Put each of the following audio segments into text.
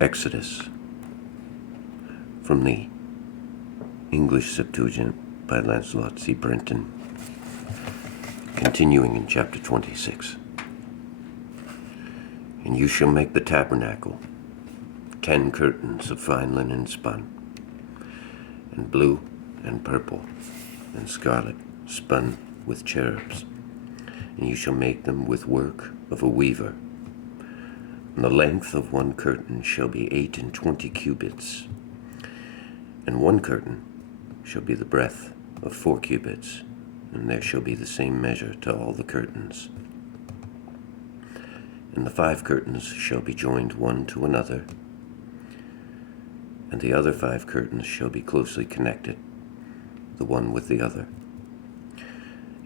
Exodus from the English Septuagint by Lancelot, Brenton, continuing in chapter 26. And you shall make the tabernacle 10 curtains of fine linen spun, and blue and purple and scarlet spun with cherubs, and you shall make them with work of a weaver. And the length of one curtain shall be 28 cubits, and one curtain shall be the breadth of 4 cubits, and there shall be the same measure to all the curtains. And the 5 curtains shall be joined one to another, and the other 5 curtains shall be closely connected, the one with the other.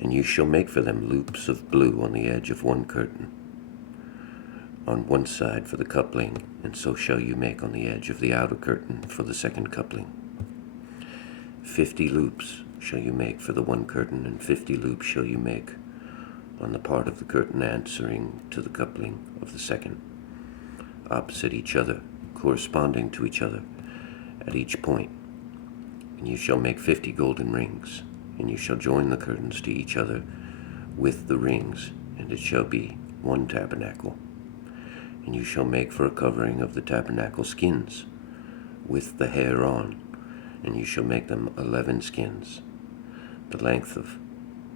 And you shall make for them loops of blue on the edge of one curtain, on one side for the coupling, and so shall you make on the edge of the outer curtain for the second coupling. 50 loops shall you make for the one curtain, and 50 loops shall you make on the part of the curtain answering to the coupling of the second, opposite each other, corresponding to each other at each point. And you shall make 50 golden rings, and you shall join the curtains to each other with the rings, and it shall be one tabernacle. And you shall make for a covering of the tabernacle skins with the hair on, and you shall make them 11 skins, the length of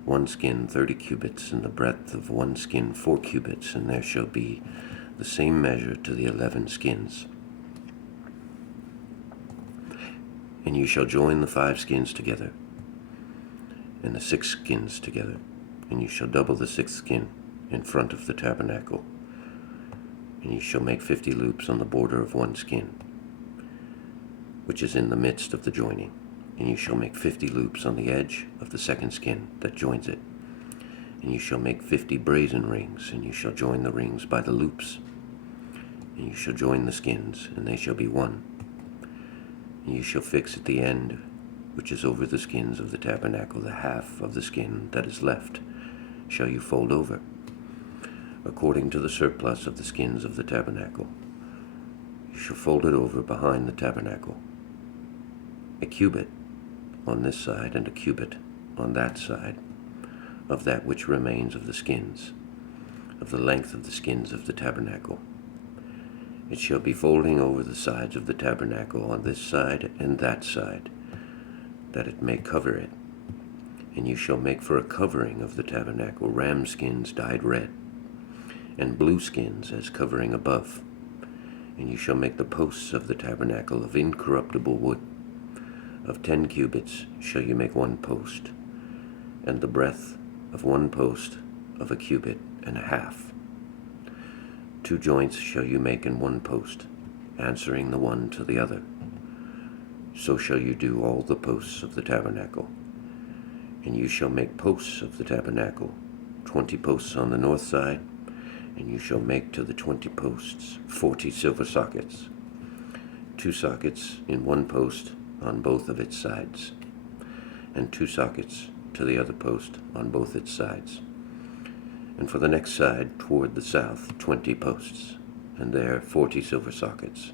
one skin 30 cubits, and the breadth of one skin 4 cubits, and there shall be the same measure to the 11 skins. And you shall join the 5 skins together, and the 6 skins together, and you shall double the 6th skin in front of the tabernacle. And you shall make 50 loops on the border of one skin, which is in the midst of the joining. And you shall make 50 loops on the edge of the second skin that joins it. And you shall make 50 brazen rings, and you shall join the rings by the loops. And you shall join the skins, and they shall be one. And you shall fix at the end, which is over the skins of the tabernacle, the half of the skin that is left shall you fold over, according to the surplus of the skins of the tabernacle. You shall fold it over behind the tabernacle, a cubit on this side and a cubit on that side of that which remains of the skins, of the length of the skins of the tabernacle. It shall be folding over the sides of the tabernacle on this side and that side, that it may cover it. And you shall make for a covering of the tabernacle ram skins dyed red, and blue skins as covering above. And you shall make the posts of the tabernacle of incorruptible wood. Of 10 cubits shall you make one post, and the breadth of one post of a cubit and a half. 2 joints shall you make in one post, answering the one to the other. So shall you do all the posts of the tabernacle. And you shall make posts of the tabernacle, 20 posts on the north side, and you shall make to the 20 posts 40 silver sockets, 2 sockets in one post on both of its sides, and 2 sockets to the other post on both its sides. And for the next side toward the south 20 posts, and there 40 silver sockets,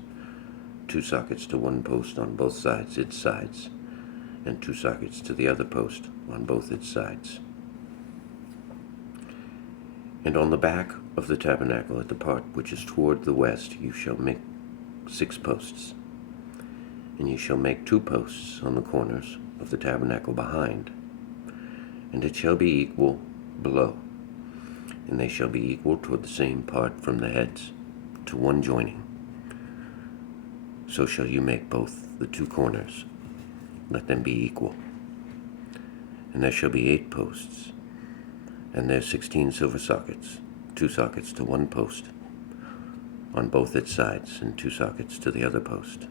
2 sockets to one post on both sides its sides, and 2 sockets to the other post on both its sides. And on the back of the tabernacle, at the part which is toward the west, you shall make 6 posts. And you shall make 2 posts on the corners of the tabernacle behind. And it shall be equal below, and they shall be equal toward the same part from the heads, to one joining. So shall you make both the 2 corners. Let them be equal. And there shall be 8 posts, and there 16 silver sockets, 2 sockets to one post on both its sides, and 2 sockets to the other post.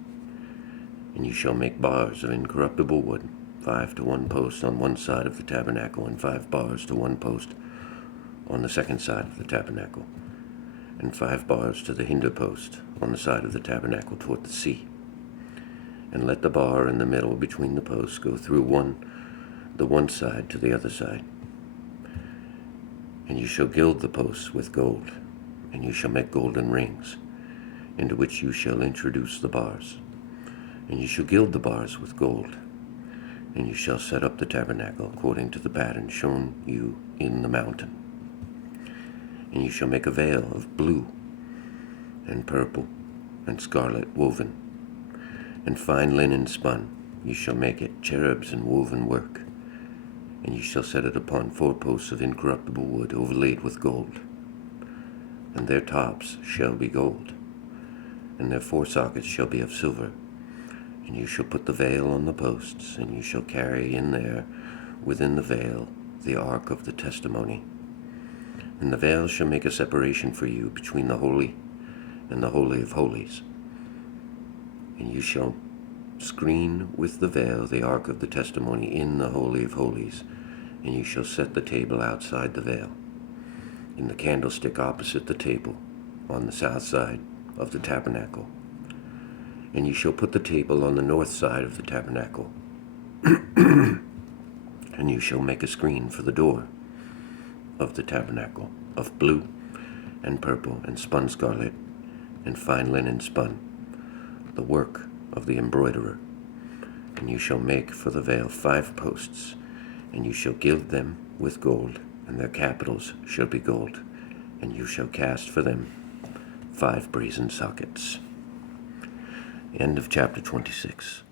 And you shall make bars of incorruptible wood, 5 to one post on one side of the tabernacle, and 5 bars to one post on the second side of the tabernacle, and 5 bars to the hinder post on the side of the tabernacle toward the sea. And let the bar in the middle between the posts go through the one side to the other side. And you shall gild the posts with gold, and you shall make golden rings. into which you shall introduce the bars. And you shall gild the bars with gold. And you shall set up the tabernacle according to the pattern shown you in the mountain. And you shall make a veil of blue and purple and scarlet woven, and fine linen spun. You shall make it cherubs and woven work. And you shall set it upon 4 posts of incorruptible wood overlaid with gold. And their tops shall be gold, and their 4 sockets shall be of silver. And you shall put the veil on the posts, and you shall carry in there within the veil the ark of the testimony. And the veil shall make a separation for you between the holy and the holy of holies. And you shall screen with the veil the ark of the testimony in the holy of holies. And you shall set the table outside the veil, in the candlestick opposite the table, on the south side of the tabernacle. And you shall put the table on the north side of the tabernacle. And you shall make a screen for the door of the tabernacle of blue and purple and spun scarlet and fine linen spun, the work of the embroiderer. And you shall make for the veil 5 posts, and you shall gild them with gold, and their capitals shall be gold. And you shall cast for them 5 brazen sockets. End of chapter 26.